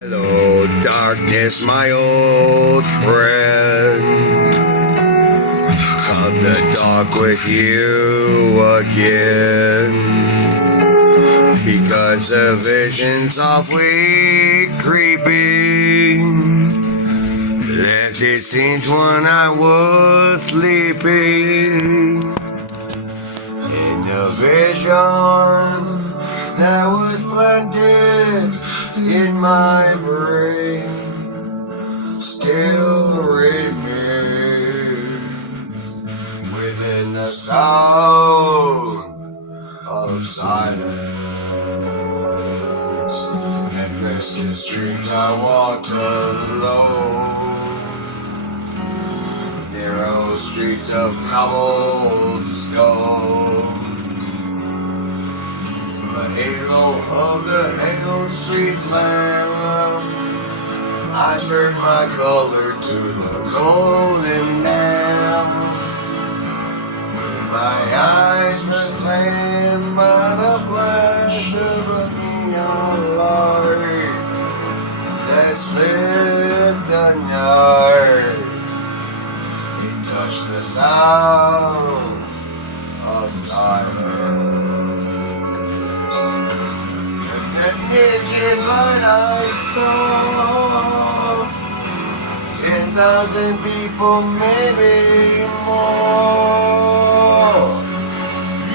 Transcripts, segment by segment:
Hello, darkness, my old friend. Come to talk with you again. Because the vision's softly creeping. Left its scenes when I was sleeping. In the vision that was planted in my brain still remains within the sound of silence and restless streams I walked alone, narrow streets of cobblestone. The halo of the Halo Street lamp, I turned my color to the golden lamp. My eyes were slain by the flash of a neon light that slid the night. It touched the sound of silence. Naked light I saw 10,000 people, maybe more.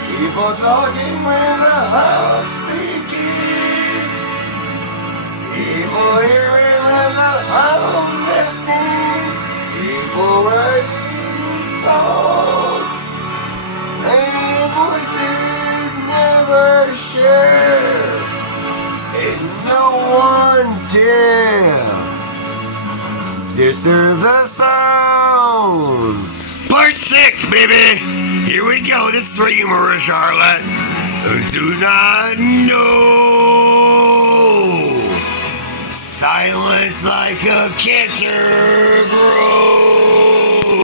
People talking without speaking. People hearing without listening. People writing songs. Many voices never shared. And no one dare disturb the sound. Part 6, baby. Here we go. This is for you, Maria Charlotte, who do not know. Silence like a cancer grows.